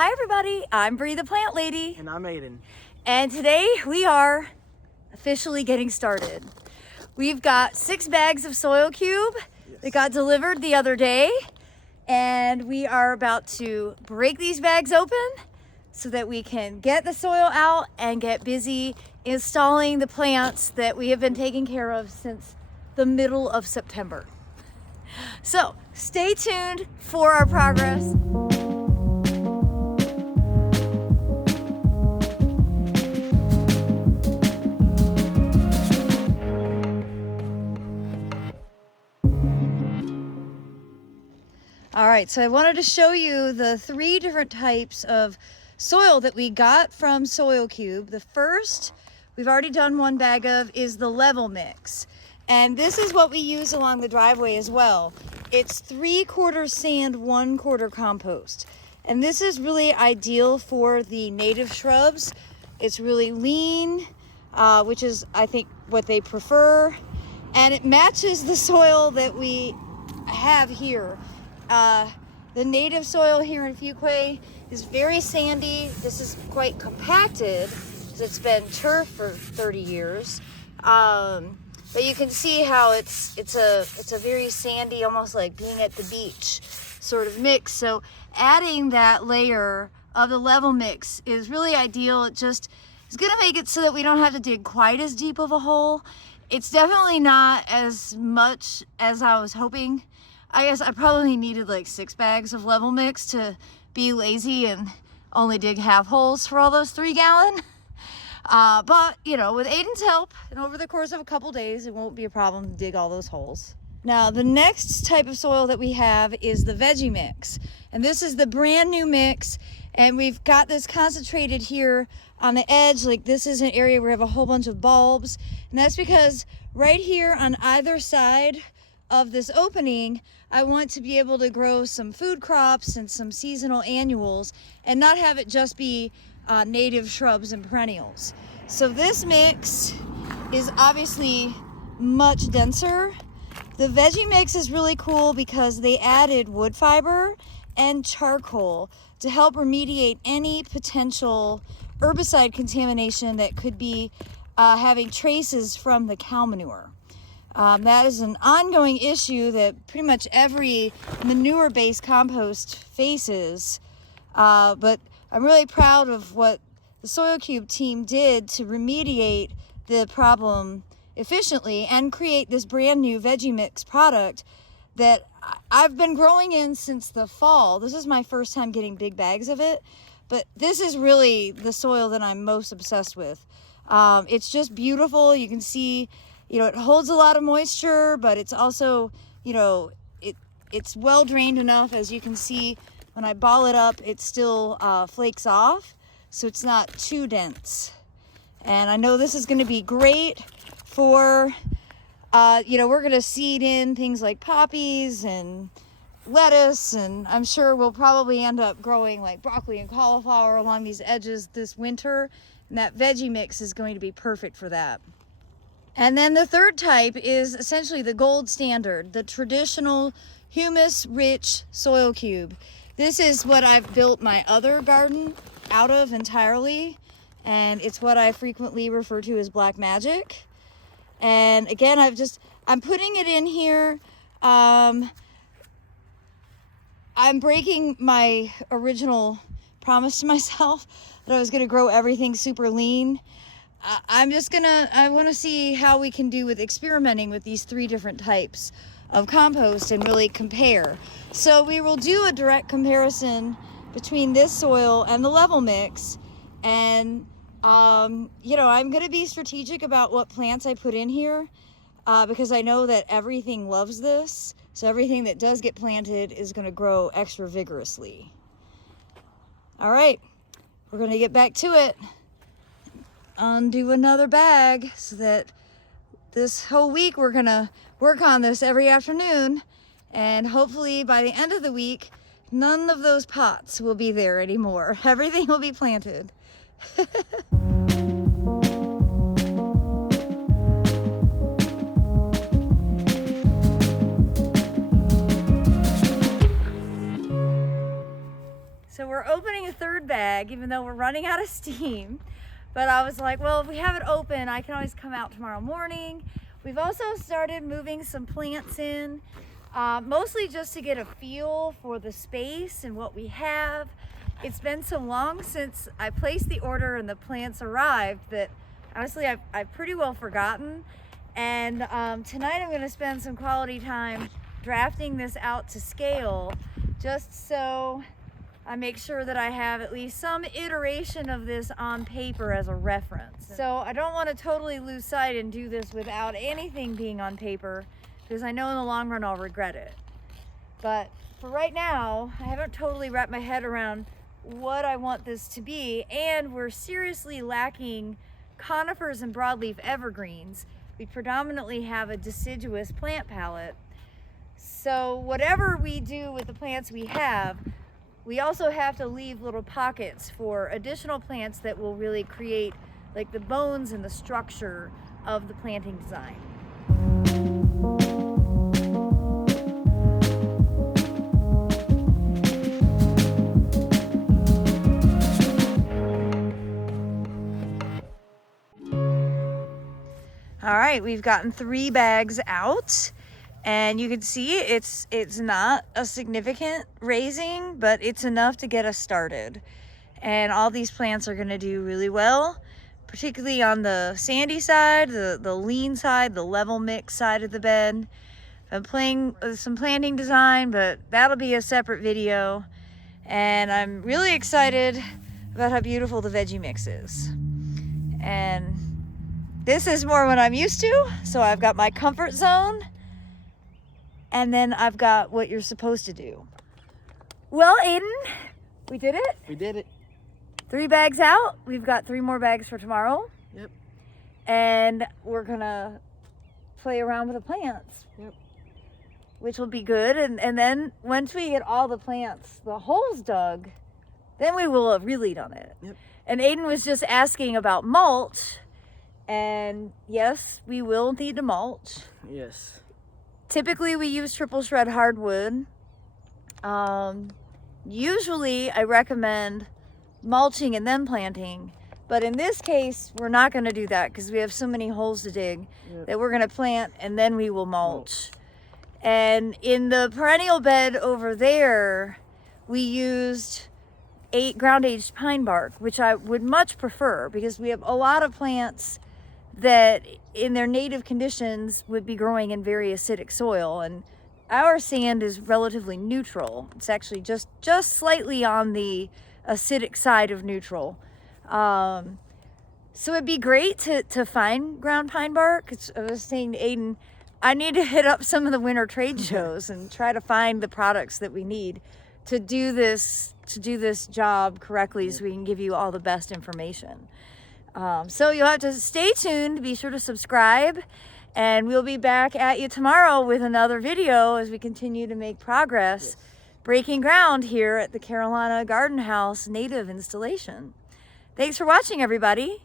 Hi everybody, I'm Bree the Plant Lady. And I'm Aiden. And today we are officially getting started. We've got 6 bags of soil cube that got delivered the other day. And we are about to break these bags open so that we can get the soil out and get busy installing the plants that we have been taking care of since the middle of September. So stay tuned for our progress. All right, so I wanted to show you the 3 different types of soil that we got from Soil Cube. The first, we've already done 1 bag of, is the level mix. And this is what we use along the driveway as well. It's 3/4 sand, 1/4 compost. And this is really ideal for the native shrubs. It's really lean, which is, I think, what they prefer. And it matches the soil that we have here. The native soil here in Fuquay is very sandy. This is quite compacted because it's been turf for 30 years. But you can see how it's a very sandy, almost like being at the beach sort of mix. So adding that layer of the level mix is really ideal. It just is going to make it so that we don't have to dig quite as deep of a hole. It's definitely not as much as I was hoping. I guess I probably needed like 6 bags of level mix to be lazy and only dig half holes for all those 3-gallon. But, you know, with Aiden's help and over the course of a couple days, it won't be a problem to dig all those holes. Now, the next type of soil that we have is the Veggie mix. And this is the brand new mix. And we've got this concentrated here on the edge. Like, this is an area where we have a whole bunch of bulbs. And that's because right here on either side of this opening, I want to be able to grow some food crops and some seasonal annuals and not have it just be native shrubs and perennials. So this mix is obviously much denser. The Veggie mix is really cool because they added wood fiber and charcoal to help remediate any potential herbicide contamination that could be having traces from the cow manure. That is an ongoing issue that pretty much every manure-based compost faces. But I'm really proud of what the Soil Cube team did to remediate the problem efficiently and create this brand new Veggie mix product that I've been growing in since the fall. This is my first time getting big bags of it, but this is really the soil that I'm most obsessed with. It's just beautiful. You can see, you know, it holds a lot of moisture, but it's also, you know, it's well drained enough. As you can see, when I ball it up, it still flakes off, so it's not too dense. And I know this is going to be great for, you know, we're going to seed in things like poppies and lettuce, and I'm sure we'll probably end up growing like broccoli and cauliflower along these edges this winter, and that Veggie mix is going to be perfect for that. And then the third type is essentially the gold standard, the traditional humus-rich soil cube. This is what I've built my other garden out of entirely, and it's what I frequently refer to as black magic. And again, I'm putting it in here. I'm breaking my original promise to myself that I was going to grow everything super lean. I want to see how we can do with experimenting with these 3 different types of compost and really compare. So we will do a direct comparison between this soil and the level mix. And, you know, I'm going to be strategic about what plants I put in here because I know that everything loves this. So everything that does get planted is going to grow extra vigorously. All right, we're going to get back to it. Undo another bag so that this whole week we're gonna work on this every afternoon, and hopefully by the end of the week none of those pots will be there anymore. Everything will be planted. So we're opening a third bag, even though we're running out of steam. But I was like, well, if we have it open, I can always come out tomorrow morning. We've also started moving some plants in, mostly just to get a feel for the space and what we have. It's been so long since I placed the order and the plants arrived that honestly I've pretty well forgotten. And tonight I'm going to spend some quality time drafting this out to scale, just so I make sure that I have at least some iteration of this on paper as a reference. So I don't want to totally lose sight and do this without anything being on paper, because I know in the long run I'll regret it. But for right now, I haven't totally wrapped my head around what I want this to be, and we're seriously lacking conifers and broadleaf evergreens. We predominantly have a deciduous plant palette. So whatever we do with the plants we have, we also have to leave little pockets for additional plants that will really create like the bones and the structure of the planting design. All right, we've gotten 3 bags out, and you can see it's not a significant raising, but it's enough to get us started. And all these plants are going to do really well, particularly on the sandy side, the lean side, the level mix side of the bed. I'm playing with some planting design, but that'll be a separate video. And I'm really excited about how beautiful the veggie mix is. And this is more what I'm used to. So I've got my comfort zone, and then I've got what you're supposed to do. Well, Aiden, we did it. We did it. 3 bags out. We've got 3 more bags for tomorrow. Yep. And we're gonna play around with the plants. Yep. Which will be good. And then once we get all the plants, the holes dug, then we will have really done it. Yep. And Aiden was just asking about mulch. And yes, we will need to mulch. Yes. Typically we use triple shred hardwood. Usually I recommend mulching and then planting, but in this case we're not going to do that because we have so many holes to dig. Yep. That we're going to plant and then we will mulch. And in the perennial bed over there we used ground aged pine bark, which I would much prefer because we have a lot of plants that in their native conditions would be growing in very acidic soil, and our sand is relatively neutral. It's actually just slightly on the acidic side of neutral. So it'd be great to find ground pine bark. I was saying to Aiden, I need to hit up some of the winter trade shows and try to find the products that we need to do this job correctly, so we can give you all the best information. So you'll have to stay tuned, be sure to subscribe, and we'll be back at you tomorrow with another video as we continue to make progress, breaking ground here at the Carolina Garden House native installation. Thanks for watching, everybody.